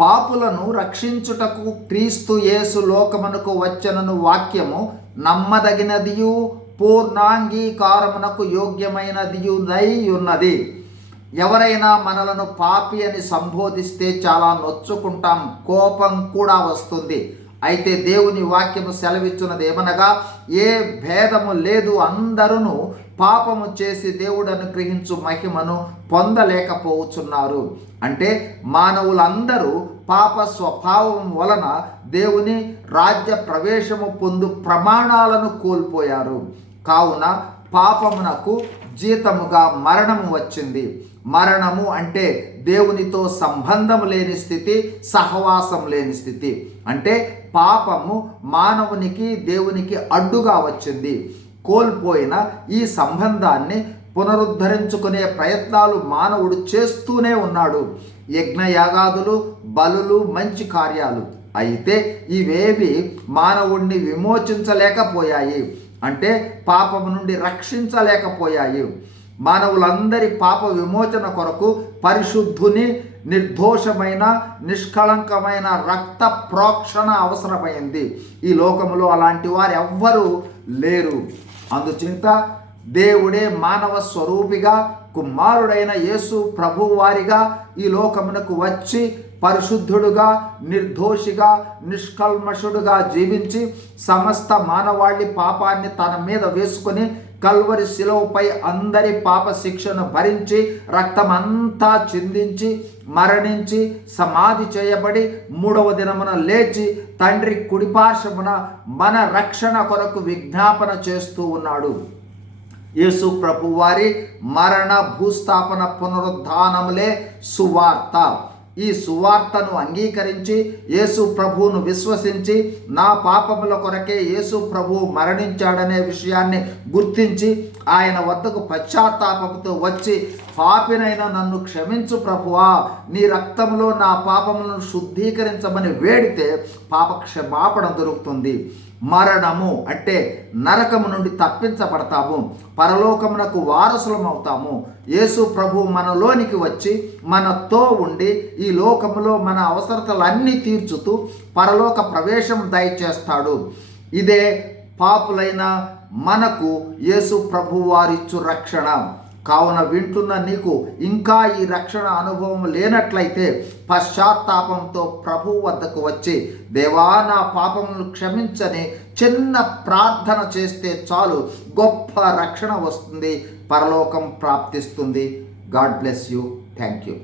పాపులను రక్షించుటకు క్రీస్తు యేసు లోకమునకు వచ్చనను వాక్యము నమ్మదగినదియు పూర్ణాంగీకారమునకు యోగ్యమైనదియునై ఉన్నది. ఎవరైనా మనలను పాపి అని సంబోధిస్తే చాలా నొచ్చుకుంటాం కోపం కూడా వస్తుంది. అయితే దేవుని వాక్యము సెలవిచ్చున్నది ఏమనగా ఏ భేదము లేదు అందరూ పాపము చేసి దేవుడు అనుగ్రహించు మహిమను పొందలేకపోవచ్చున్నారు అంటే మానవులందరూ పాప స్వభావం వలన దేవుని రాజ్య ప్రవేశము పొందు ప్రమాణాలను కోల్పోయారు. కావున పాపమునకు జీతముగా మరణము వచ్చింది. మరణము అంటే దేవునితో సంబంధం లేని స్థితి సహవాసం లేని స్థితి. అంటే పాపము మానవునికి దేవునికి అడ్డుగా వచ్చింది. కోల్పోయిన ఈ సంబంధాన్ని పునరుద్ధరించుకునే ప్రయత్నాలు మానవుడు చేస్తూనే ఉన్నాడు. యజ్ఞయాగాదులు బలులు మంచి కార్యాలు. అయితే ఇవేవి మానవుణ్ణి విమోచించలేకపోయాయి. అంటే పాపము నుండి రక్షించలేకపోయాయి. మానవులందరి పాప విమోచన కొరకు పరిశుద్ధుని నిర్దోషమైన నిష్కళంకమైన రక్త ప్రోక్షణ అవసరమైంది. ఈ లోకములో అలాంటి వారు ఎవ్వరూ లేరు. అందుచేత దేవుడే మానవ స్వరూపిగా కుమారుడైన యేసు ప్రభువారిగా ఈ లోకమునకు వచ్చి పరిశుద్ధుడుగా నిర్దోషిగా నిష్కల్మషుడుగా జీవించి సమస్త మానవాళి పాపాన్ని తన మీద వేసుకొని కల్వరి శిలవుపై అందరి పాప శిక్షను భరించి రక్తమంతా చిందించి మరణించి సమాధి చేయబడి మూడవ దినమున లేచి తండ్రి కుడిపార్శ్వమున మన రక్షణ కొరకు విజ్ఞాపన చేస్తూ ఉన్నాడు. యేసు ప్రభు వారి మరణ భూస్థాపన పునరుద్ధానములే సువార్త. ఈ సువార్తను అంగీకరించి యేసు ప్రభువును విశ్వసించి నా పాపముల కొరకే యేసు ప్రభువు మరణించాడనే విషయాన్ని గుర్తించి ఆయన వద్దకు పశ్చాత్తాపంతో వచ్చి పాపినైన నన్ను క్షమించు ప్రభువా నీ రక్తంలో నా పాపములను శుద్ధీకరించమని వేడితే పాప క్షమాపణ దొరుకుతుంది. మరణము అంటే నరకము నుండి తప్పించబడతాము. పరలోకమునకు వారసులం అవుతాము యేసు ప్రభు మనలోనికి వచ్చి మనతో ఉండి ఈ లోకములో మన అవసరతలన్నీ తీర్చుతూ పరలోక ప్రవేశం దయచేస్తాడు. ఇదే పాపులైన మనకు యేసు ప్రభు వారిచ్చు రక్షణ. కావున వింటున్న నీకు ఇంకా ఈ రక్షణ అనుభవం లేనట్లయితే పశ్చాత్తాపంతో ప్రభు వద్దకు వచ్చి దేవా నా పాపములను క్షమించని చిన్న ప్రార్థన చేస్తే చాలు గొప్ప రక్షణ వస్తుంది పరలోకం ప్రాప్తిస్తుంది. God bless you. Thank you.